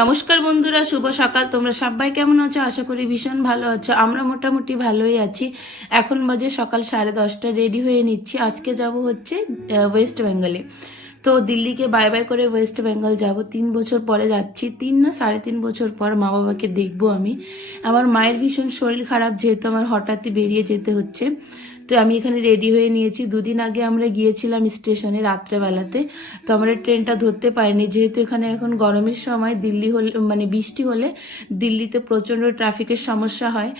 নমস্কার বন্ধুরা, শুভ সকাল। তোমরা সবাই কেমন আছো? আশা করি ভীষণ ভালো আছো। আমরা মোটামুটি ভালোই আছি। এখন বাজে সকাল 10:30। রেডি হয়ে নিচ্ছি। আজকে যাব হচ্ছে ওয়েস্ট বেঙ্গলে। তো দিল্লিকে বাই বাই করে ওয়েস্ট বেঙ্গল যাব। 3 বছর পরে যাচ্ছি, 3 না 3.5 বছর পর মা বাবাকে দেখবো আমি। আমার মায়ের ভীষণ শরীর খারাপ, যেহেতু আমার হঠাৎই বেরিয়ে যেতে হচ্ছে। তো আমি এখানে রেডি হয়ে নিয়েছি। দুদিন আগে আমরা গিয়েছিলাম স্টেশনে রাত্রেবেলাতে। তো আমরা ট্রেনটা ধরতে পারিনি, যেহেতু এখানে এখন গরমের সময় দিল্লি হলে মানে বৃষ্টি হলে দিল্লিতে প্রচণ্ড ট্রাফিকের সমস্যা হয়।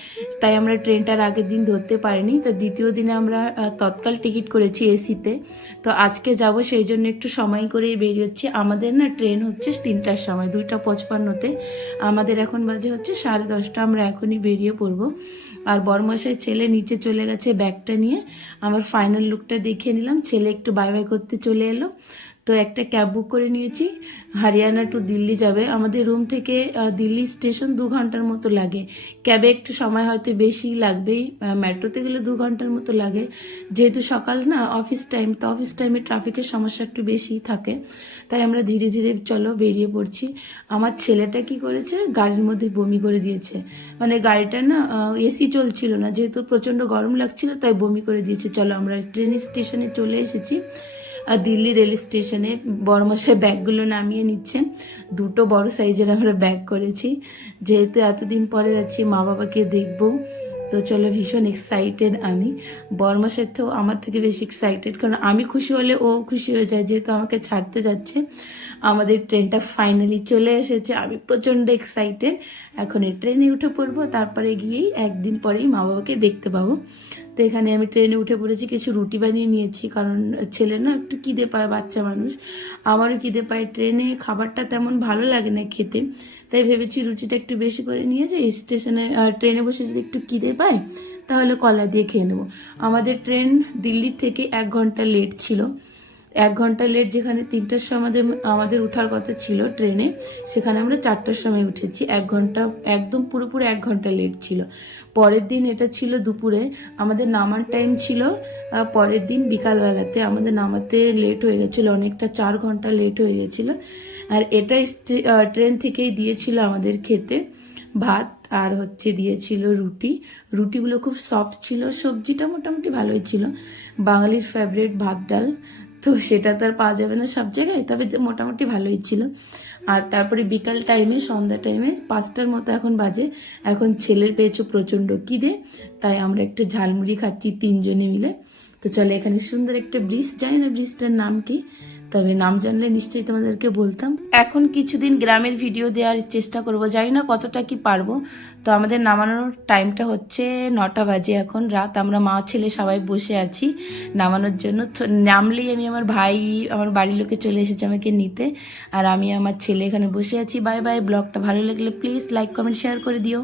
তাই আমরা ট্রেনটার আগের দিন ধরতে পারিনি। তো দ্বিতীয় দিনে আমরা তৎকাল টিকিট করেছি এসিতে। তো আজকে যাব, সেই জন্য একটু সময় করেই বেরিয়েছি। আমাদের না ট্রেন হচ্ছে 3টার সময়, 2:55-তে। আমাদের এখন বাজে হচ্ছে 10:30। আমরা এখনই বেরিয়ে পড়বো। আর বরমশাই ছেলে নিচে চলে গেছে ব্যাগটা নিয়ে। আমার ফাইনাল লুকটা দেখিয়ে নিলাম। ছেলে একটু বাই বাই করতে চলে এলো। তো একটা ক্যাব বুক করে নিয়েছি, হরিয়ানা টু দিল্লি যাবে। আমাদের রুম থেকে দিল্লি স্টেশন 2 ঘন্টার মতো লাগে। ক্যাবে একটু সময় হয়তো বেশি লাগবেই, মেট্রোতে গেলে 2 ঘন্টার মতো লাগে। যেহেতু সকাল না অফিস টাইম, তো অফিস টাইমে ট্রাফিকের সমস্যা একটু বেশি থাকে। তাই আমরা ধীরে ধীরে চলো বেরিয়ে পড়ছি। আমার ছেলেটা কি করেছে, গাড়ির মধ্যে বমি করে দিয়েছে। মানে গাড়িটা না এসি চলছিল না, যেহেতু প্রচণ্ড গরম লাগছিল, তাই বমি করে দিয়েছে। চলো আমরা ট্রেন স্টেশনে চলে এসেছি। আর দিল্লি রেল স্টেশনে বড়মশাই ব্যাগগুলো নামিয়ে নিচ্ছেন। দুটো বড় সাইজের আমরা ব্যাগ করেছি, যেহেতু এতদিন পরে যাচ্ছি, মা বাবাকে দেখবো। তো চলো, ভীষণ এক্সাইটেড আমি। বড়মশাই তো আমার থেকে বেশি এক্সাইটেড, কারণ আমি খুশি হলে ও খুশি হয়ে যায়, যেহেতু আমাকে ছাড়তে যাচ্ছে। আমাদের ট্রেনটা ফাইনালি চলে এসেছে। আমি প্রচণ্ড এক্সাইটেড। এখন এই ট্রেনে উঠে পড়বো, তারপরে গিয়েই একদিন পরেই মা বাবাকে দেখতে পাবো। তো এখানে আমি ট্রেনে উঠে পড়েছি, কিছু রুটি বানিয়ে নিয়েছি, কারণ ছেলে না একটু খিদে পায়, বাচ্চা মানুষ। আমারও খিদে পায়। ট্রেনে খাবারটা তেমন ভালো লাগে না খেতে, তাই ভেবেছি রুটিটা একটু বেশি করে নিয়ে যাই। স্টেশনে ট্রেনে বসে যদি একটু খিদে পায়, তাহলে কলা দিয়ে খেয়ে নেবো। আমাদের ট্রেন দিল্লি থেকে 1 ঘন্টা লেট ছিল। 1 ঘন্টা লেট, যেখানে 3টার সময় আমাদের ওঠার কথা ছিল ট্রেনে, সেখানে আমরা 4টার সময় উঠেছি। 1 ঘন্টা, একদম পুরোপুরি 1 ঘন্টা লেট ছিল। পরের দিন এটা ছিল দুপুরে, আমাদের নামার টাইম ছিল পরের দিন বিকালবেলাতে। আমাদের নামাতে লেট হয়ে গেছিলো অনেকটা, 4 ঘন্টা লেট হয়ে গেছিলো। আর এটা ট্রেন থেকেই দিয়েছিল আমাদের খেতে ভাত, আর হচ্ছে দিয়েছিল রুটি। রুটিগুলো খুব সফট ছিল, সবজিটা মোটামুটি ভালোই ছিল। বাঙালির ফেভারিট ভাত ডাল, তো সেটা তো আর পাওয়া যাবে না সব জায়গায়, তবে মোটামুটি ভালোই ছিল। আর তারপরে বিকাল টাইমে, সন্ধ্যা টাইমে 5টার মতো এখন বাজে, এখন ছেলের পেয়েছে প্রচণ্ড খিদে, তাই আমরা একটু ঝালমুড়ি খাচ্ছি 3জনে মিলে। তো চলে, এখানে সুন্দর একটা ব্রিজ, জানি না ব্রিজটার নাম কি, তবে নাম জানলে নিশ্চয়ই তোমাদেরকে বলতাম। এখন কিছুদিন গ্রামের ভিডিও দেওয়ার চেষ্টা করব, জানি না কতটা কি পারবো। তো আমাদের নামানোর টাইমটা হচ্ছে 9টা বাজে এখন রাত। আমরা মা ছেলে সবাই বসে আছি নামানোর জন্য। নামলেই আমি, আমার ভাই, আমার বাড়ির লোকে চলে এসেছে আমাকে নিতে, আর আমি আমার ছেলে এখানে বসে আছি। Bye bye. ব্লগটা ভালো লাগলে প্লিজ লাইক কমেন্ট শেয়ার করে দিও।